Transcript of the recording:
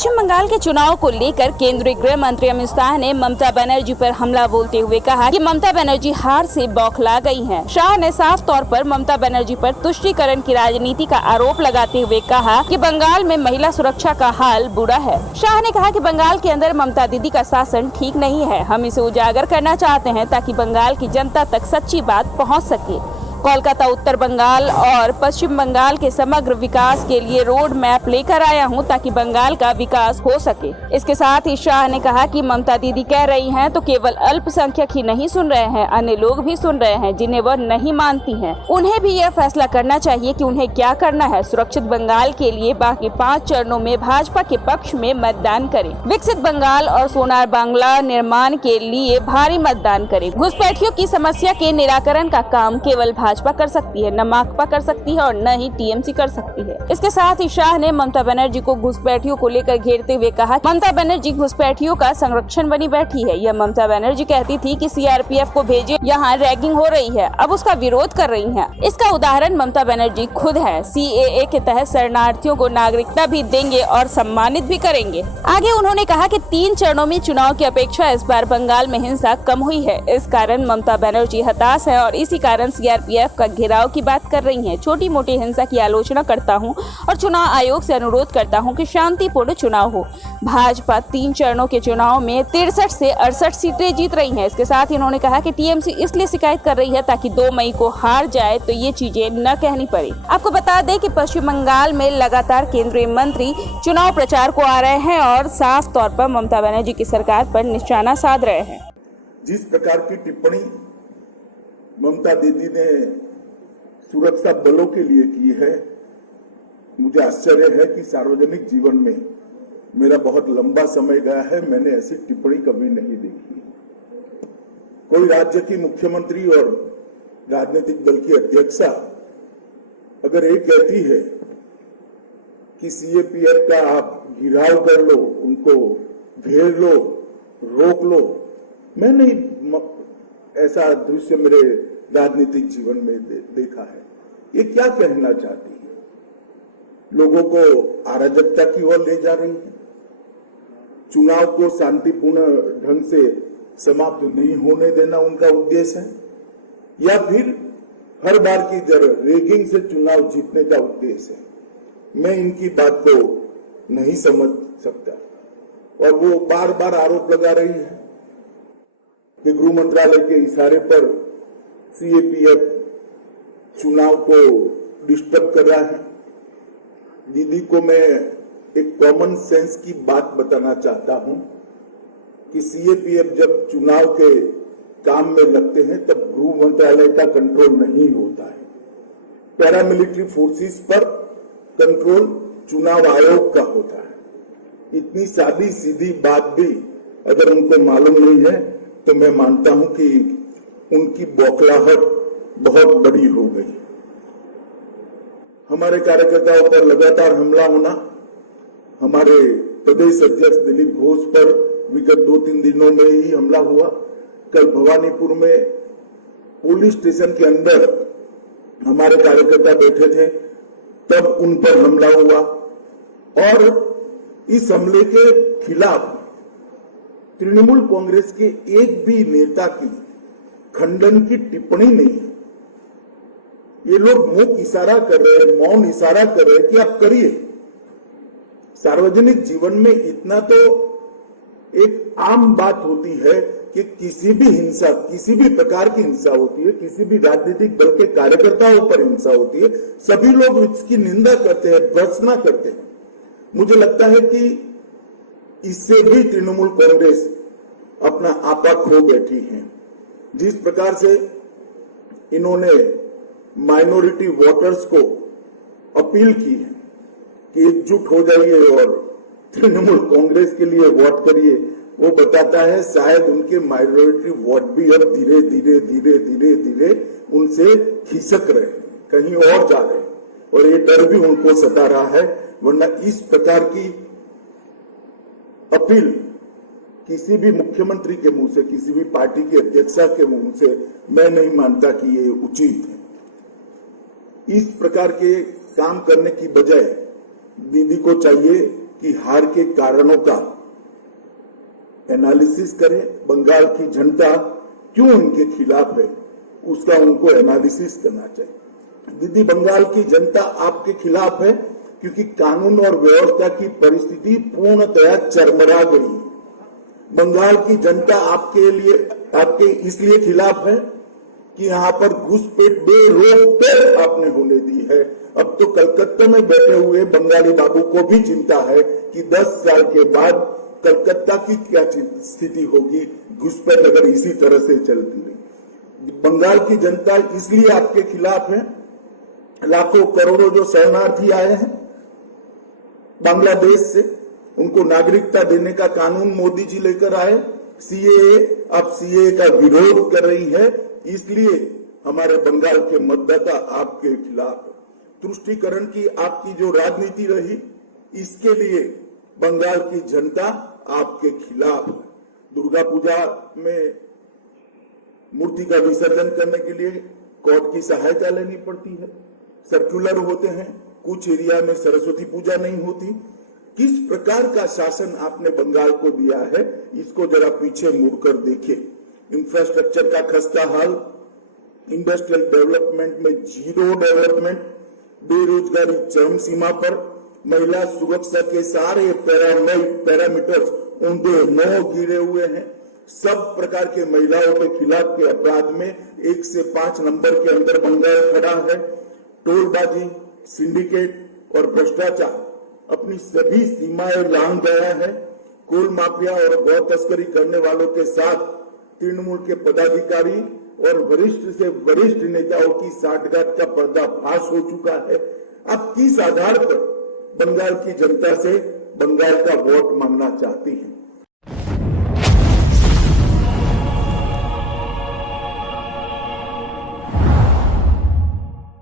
पश्चिम बंगाल के चुनाव को लेकर केंद्रीय गृह मंत्री अमित शाह ने ममता बनर्जी पर हमला बोलते हुए कहा कि ममता बनर्जी हार से बौखला गई हैं। शाह ने साफ तौर पर ममता बनर्जी पर तुष्टीकरण की राजनीति का आरोप लगाते हुए कहा कि बंगाल में महिला सुरक्षा का हाल बुरा है। शाह ने कहा कि बंगाल के अंदर ममता दीदी का शासन ठीक नहीं है। हम इसे उजागर करना चाहते हैं ताकि बंगाल की जनता तक सच्ची बात पहुँच सके। कोलकाता उत्तर बंगाल और पश्चिम बंगाल के समग्र विकास के लिए रोड मैप लेकर आया हूं ताकि बंगाल का विकास हो सके। इसके साथ ही शाह ने कहा कि ममता दीदी कह रही हैं तो केवल अल्पसंख्यक ही नहीं सुन रहे हैं, अन्य लोग भी सुन रहे हैं जिन्हें वह नहीं मानती हैं। उन्हें भी यह फैसला करना चाहिए कि उन्हें क्या करना है। सुरक्षित बंगाल के लिए बाकी 5 चरणों में भाजपा के पक्ष में मतदान करें। विकसित बंगाल और सोनार बांग्ला निर्माण के लिए भारी मतदान करें। घुसपैठियों की समस्या के निराकरण का काम केवल भाजपा कर सकती है, न माकपा कर सकती है और न ही टीएमसी कर सकती है। इसके साथ ही शाह ने ममता बनर्जी को घुसपैठियों को लेकर घेरते हुए कहा, ममता बनर्जी घुसपैठियों का संरक्षण बनी बैठी है। यह ममता बनर्जी कहती थी कि सीआरपीएफ को भेजे, यहाँ रैगिंग हो रही है, अब उसका विरोध कर रही है। इसका उदाहरण ममता बनर्जी खुद है। सीएए के तहत शरणार्थियों को नागरिकता भी देंगे और सम्मानित भी करेंगे। आगे उन्होंने कहा कि 3 चरणों में चुनाव की अपेक्षा इस बार बंगाल में हिंसा कम हुई है। इस कारण ममता बनर्जी हताश है और इसी कारण सीआरपीएफ का घेराव की बात कर रही हैं। छोटी मोटी हिंसा की आलोचना करता हूं और चुनाव आयोग से अनुरोध करता हूं कि शांतिपूर्ण चुनाव हो। भाजपा 3 चरणों के चुनाव में 63 से 68 सीटें जीत रही हैं। इसके साथ ही उन्होंने कहा कि टीएमसी इसलिए शिकायत कर रही है ताकि 2 मई को हार जाए तो ये चीजें न कहनी पड़े। आपको बता दें कि पश्चिम बंगाल में लगातार केंद्रीय मंत्री चुनाव प्रचार को आ रहे हैं और साफ तौर पर ममता बनर्जी की सरकार पर निशाना साध रहे हैं। जिस प्रकार की टिप्पणी ममता दीदी ने सुरक्षा बलों के लिए की है, मुझे आश्चर्य है कि सार्वजनिक जीवन में मेरा बहुत लंबा समय गया है, मैंने ऐसी टिप्पणी कभी नहीं देखी। कोई राज्य की मुख्यमंत्री और राजनीतिक दल की अध्यक्षा अगर ये कहती है कि सीएपीएफ का आप घिराव कर लो, उनको घेर लो, रोक लो, मैं नहीं ऐसा दृश्य मेरे राजनीतिक जीवन में देखा है। ये क्या कहना चाहती है? लोगों को अराजकता की ओर ले जा रही है। चुनाव को शांतिपूर्ण ढंग से समाप्त नहीं होने देना उनका उद्देश्य है, या फिर हर बार की तरह रेगिंग से चुनाव जीतने का उद्देश्य है। मैं इनकी बात को नहीं समझ सकता। और वो बार बार आरोप लगा रही है कि गृह मंत्रालय के इशारे पर सीएपीएफ चुनाव को डिस्टर्ब कर रहा है। दीदी को मैं एक कॉमन सेंस की बात बताना चाहता हूं कि सीएपीएफ जब चुनाव के काम में लगते हैं तब गृह मंत्रालय का कंट्रोल नहीं होता है। पैरामिलिट्री फोर्सेस पर कंट्रोल चुनाव आयोग का होता है। इतनी सादी सीधी बात भी अगर उनको मालूम नहीं है तो मैं मानता हूं कि उनकी बौखलाहट बहुत बड़ी हो गई। हमारे कार्यकर्ताओं पर लगातार हमला होना, हमारे प्रदेश अध्यक्ष दिलीप घोष पर विगत 2-3 दिनों में ही हमला हुआ। कल भवानीपुर में पुलिस स्टेशन के अंदर हमारे कार्यकर्ता बैठे थे, तब उन पर हमला हुआ। और इस हमले के खिलाफ तृणमूल कांग्रेस के एक भी नेता की खंडन की टिप्पणी नहीं है। ये लोग मुख इशारा कर रहे हैं, मौन इशारा कर रहे हैं कि आप करिए। सार्वजनिक जीवन में इतना तो एक आम बात होती है कि किसी भी हिंसा, किसी भी प्रकार की हिंसा होती है, किसी भी राजनीतिक दल के कार्यकर्ताओं पर हिंसा होती है, सभी लोग इसकी निंदा करते हैं, भर्त्सना करते हैं। मुझे लगता है कि इससे भी तृणमूल कांग्रेस अपना आपा खो बैठी है। जिस प्रकार से इन्होंने माइनॉरिटी वोटर्स को अपील की है कि एकजुट हो जाइए और तृणमूल कांग्रेस के लिए वोट करिए, वो बताता है शायद उनके माइनॉरिटी वोट भी अब धीरे धीरे उनसे खिसक रहे हैं, कहीं और जा रहे हैं, और ये डर भी उनको सता रहा है। वरना इस प्रकार की अपील किसी भी मुख्यमंत्री के मुंह से, किसी भी पार्टी के अध्यक्षा के मुंह से मैं नहीं मानता कि ये उचित है। इस प्रकार के काम करने की बजाय दीदी को चाहिए कि हार के कारणों का एनालिसिस करें। बंगाल की जनता क्यों उनके खिलाफ है, उसका उनको एनालिसिस करना चाहिए। दीदी, बंगाल की जनता आपके खिलाफ है क्योंकि कानून और व्यवस्था की परिस्थिति पूर्णतया चरमरा गई है। बंगाल की जनता आपके इसलिए खिलाफ है कि यहाँ पर घुसपैठ बेरोक आपने होने दी है। अब तो कलकत्ता में बैठे हुए बंगाली बाबू को भी चिंता है कि 10 साल के बाद कलकत्ता की क्या स्थिति होगी, घुसपैठ अगर इसी तरह से चलती रही। बंगाल की जनता इसलिए आपके खिलाफ है। लाखों करोड़ों जो शरणार्थी आए हैं बांग्लादेश से, उनको नागरिकता देने का कानून मोदी जी लेकर आए। सीएए, अब सीएए का विरोध कर रही है, इसलिए हमारे बंगाल के मतदाता आपके खिलाफ है। तुष्टीकरण की आपकी जो राजनीति रही, इसके लिए बंगाल की जनता आपके खिलाफ है। दुर्गा पूजा में मूर्ति का विसर्जन करने के लिए कोर्ट की सहायता लेनी पड़ती है, सर्कुलर होते हैं, कुछ एरिया में सरस्वती पूजा नहीं होती। किस प्रकार का शासन आपने बंगाल को दिया है, इसको जरा पीछे मुड़कर देखिए। इंफ्रास्ट्रक्चर का खस्ता हाल, इंडस्ट्रियल डेवलपमेंट में जीरो डेवलपमेंट, बेरोजगारी चरम सीमा पर, महिला सुरक्षा के सारे पैरामीटर्स ऊंधे नौ गिरे हुए हैं। सब प्रकार के महिलाओं के खिलाफ के अपराध में 1 से 5 नंबर के अंदर बंगाल खड़ा है। टोलबाजी, सिंडिकेट और भ्रष्टाचार अपनी सभी सीमाएं लांघ गया है। कोल माफिया और गौ तस्करी करने वालों के साथ तृणमूल के पदाधिकारी और वरिष्ठ से वरिष्ठ नेताओं की साठगांठ का पर्दाफाश हो चुका है। आप किस आधार पर बंगाल की जनता से बंगाल का वोट मांगना चाहती हैं?